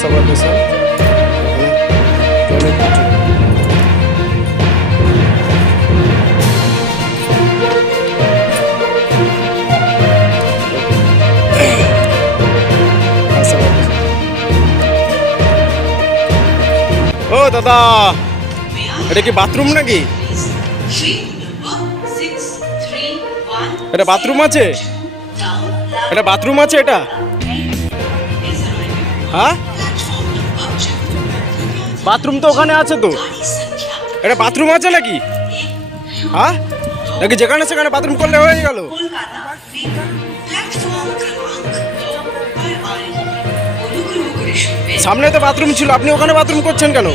সাবার স্টেশন। ট্রেনের পিছনে। ও দাদা, এটা কি বাথরুম নাকি? এটা বাথরুম আছে? এটা বাথরুম আছে এটা? হ্যাঁ, বাথরুম তো ওখানে আছে তো। এটা বাথরুম আছে নাকি? হ্যাঁ, নাকি যেখানে সেখানে বাথরুম করলে হয়ে গেল? সামনে তো বাথরুম ছিল, আপনি ওখানে বাথরুম করছেন কেন?